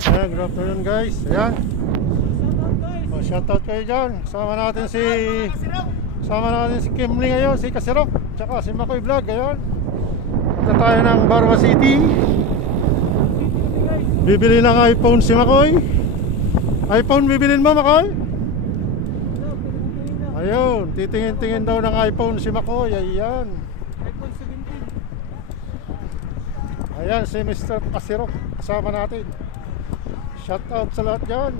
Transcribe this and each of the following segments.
Ayan, good afternoon guys. Ayan. Shoutout kayo dyan. Kasama natin si Kimli ngayon, si Kasirok, tsaka si Makoy Vlog. Ayan. Punta tayo ng Barwa City. Bibili ng iPhone si Makoy. iPhone bibilin mo, Makoy? Ayun, titingin-tingin daw ng iPhone si Makoy. Ayan. iPhone 17. Ayan si Mr. Kasirok, kasama natin. Shoutout sa lahat dyan.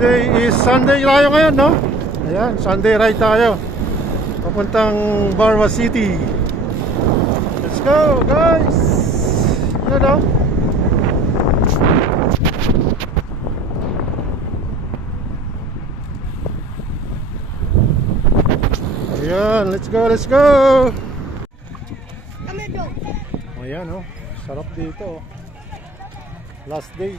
Today is Sunday tayo ngayon, no? Ayan, Sunday ride tayo papuntang Barwa City. Let's go, guys! Ano daw? Ayan, let's go, let's go! Ayan, oh, sarap dito, oh. Last day.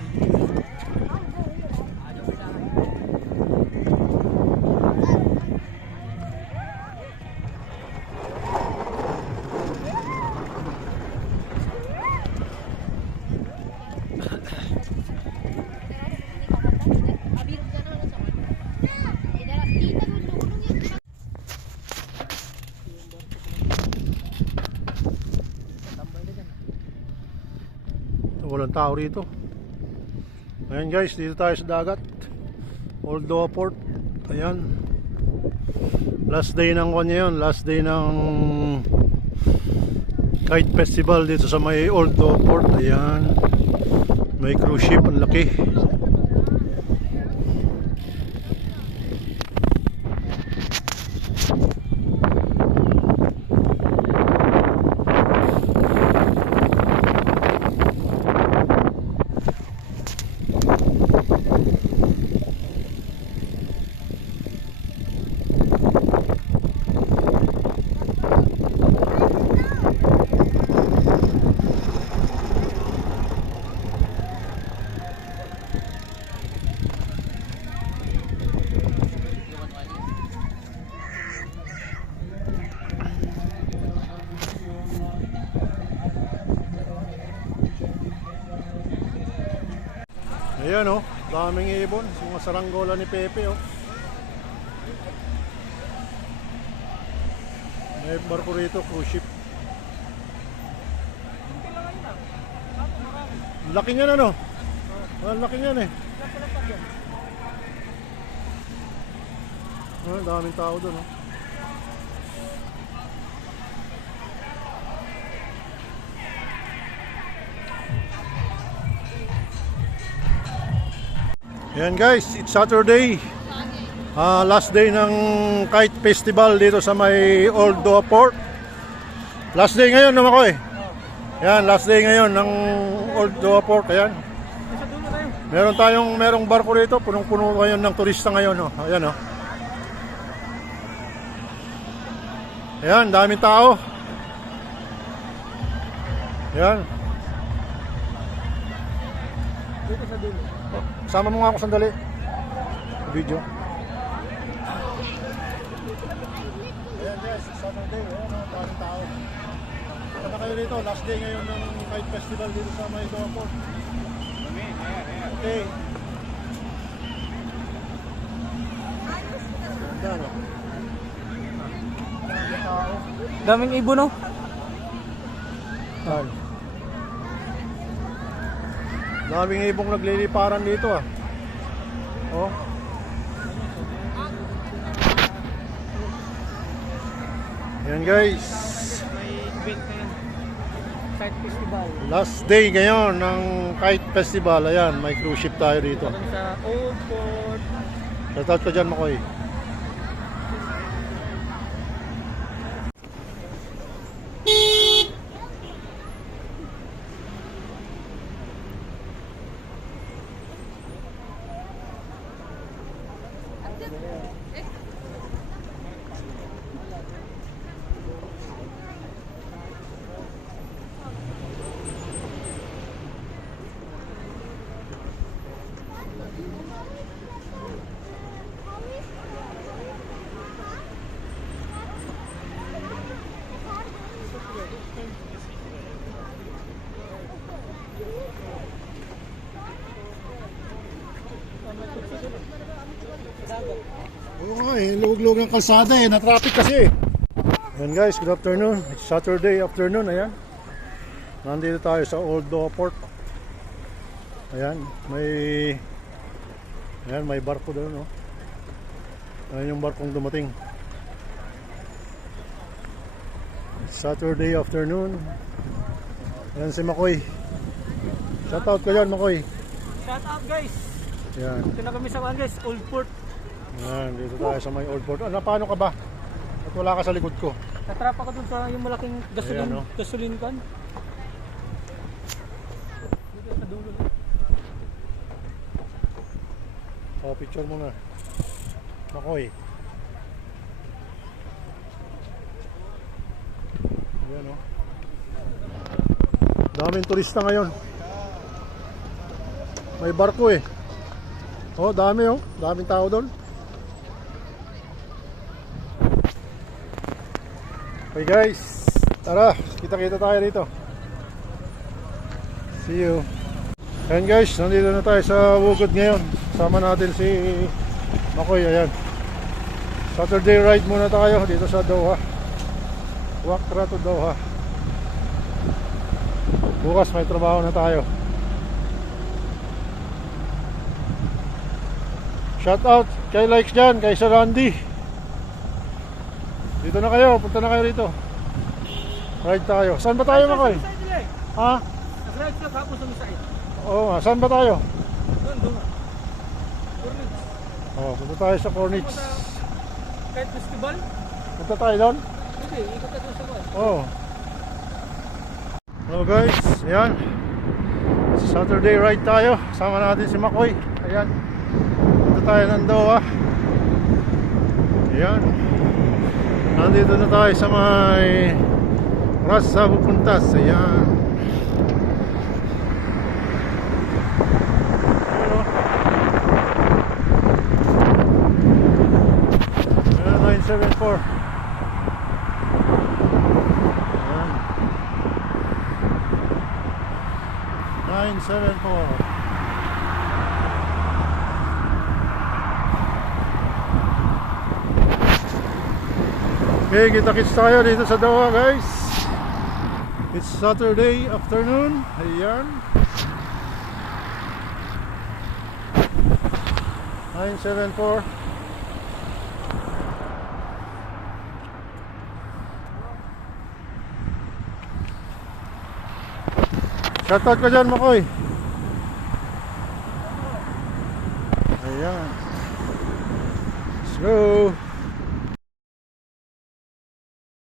Walang tao rito. Ayan guys, dito tayo sa dagat, Old Doha Port. Ayan, last day ng kanya yun, last day ng Kite Festival dito sa may Old Doha Port. Ayan, may cruise ship, ang laki. Ayan, oh, daming ibon, mga saranggola ni Pepe, oh. May barko rito, cruise ship. Laki niyan, ano? Laki niyan, eh. Daming tao doon, oh. Ayan guys, it's Saturday, last day ng Kite Festival dito sa may Old Doha Port. Last day ngayon naman ko, eh. Ayan, last day ngayon ng Old Doha Port. Ayan, merong barko rito, punong-puno ngayon ng turista ngayon, oh. Ayan, oh. Ayan, daming tao. Ayan. Sama mo nga ako sandali. Video. Ayan guys, Saturday. Ayan, daming tao. Punta kayo rito, last day ngayon ng Kite Festival dito sa may Doha Port. Okay. Ganda, no? Daming tao. Daming ibon, no? Ay. Daming ibong nagliliparan dito, ah. Oh. Yan guys. May event na yan. Kite Festival. Last day ngayon ng Kite Festival. Ayan, may cruise ship tayo dito. Sa Old Port. Shoutout ka dyan, Makoy. Oo nga eh, lug-lug ang kalsada eh, na-traffic kasi eh. Ayan guys, good afternoon. It's Saturday afternoon, ayan. Nandito tayo sa Old Doha Port. Ayan, may barko doon, no? Ayan yung barkong dumating. Saturday afternoon. Ayan si Makoy. Shoutout ka dyan, Makoy. Shout out guys. Ayan. Ito na kami sa guys, Old Port. Ayan, dito tayo sa may Old Port. Ano, paano ka ba? At wala ka sa likod ko. Natrapa ko dun sa yung malaking gasoline, Ayan, no? gasoline can. Dito sa dulo. Oh, picture mo na. Makoy. Ayan, no? Daming turista ngayon. May barko eh. Oh, dami oh. Daming tao doon. Okay guys. Tara, kita-kita tayo dito. See you. Ayan guys, nandito na tayo sa Wugod ngayon. Sama natin si Makoy, ayan. Saturday ride muna tayo dito sa Doha. Wakra to Doha. Bukas may trabaho na tayo. Shout out kay Likes dyan, kay Sir Randy. Dito na kayo, punta na kayo rito. Ride tayo. Saan ba tayo, Makoy? Ha? Nag-ride sila kapos sa side. Oo nga, saan ba tayo? Doon. Cornets. Oh, punta tayo sa Cornets. Kahit festival? Punta tayo doon? Hindi, ikot na doon sa buwan. Oh. Hello guys, ayan. Saturday ride tayo. Sama natin si Makoy. Ayan. Punta tayo ng Doha. Ayan. Nandito na tayo sa may Ras Sabupuntas. Ayan. Ayan, 974. Ayan. 974. Okay, kita-kits tayo dito sa Doha guys. It's Saturday afternoon. Ayan. 974. Shoutout ka dyan, Makoy. Ayan. Let's go.